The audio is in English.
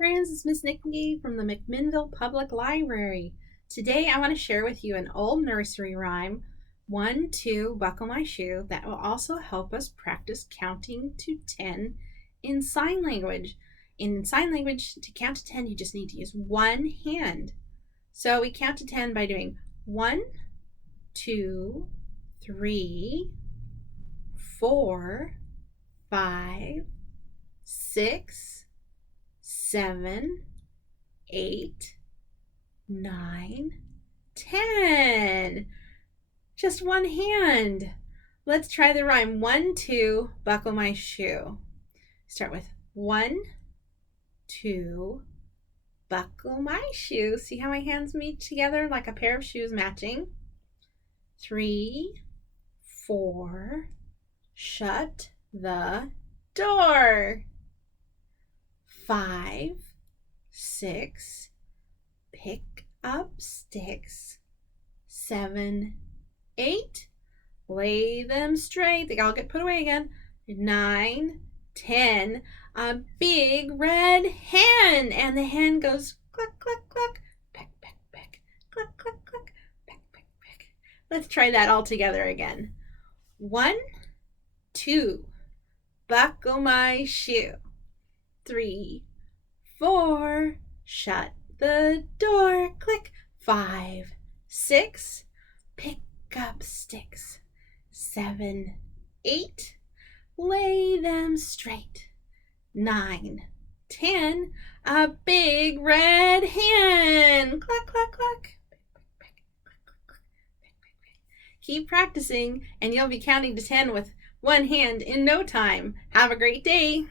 friends, it's Miss Nicki from the McMinnville Public Library. Today I want to share with you an old nursery rhyme, 1, 2, buckle my shoe, that will also help us practice counting to 10 in sign language. In sign language, to count to 10, you just need to use one hand. So we count to 10 by doing 1, 2, 3, 4, 5, 6, 7, 8, 9, 10. Just one hand. Let's try the rhyme. 1, 2, buckle my shoe. Start with 1, 2, buckle my shoe. See how my hands meet together like a pair of shoes matching. 3, 4, shut the door. 5, 6, pick up sticks. 7, 8, lay them straight. They all get put away again. 9, 10, a big red hen. And the hen goes cluck, cluck, cluck, peck, peck, peck, cluck, cluck, cluck, peck, peck, peck. Let's try that all together again. 1, 2, buckle my shoe. 3, 4, shut the door, click. 5, 6, pick up sticks. 7, 8, lay them straight. 9, 10, a big red hen. Cluck, cluck, cluck. Keep practicing and you'll be counting to 10 with one hand in no time. Have a great day.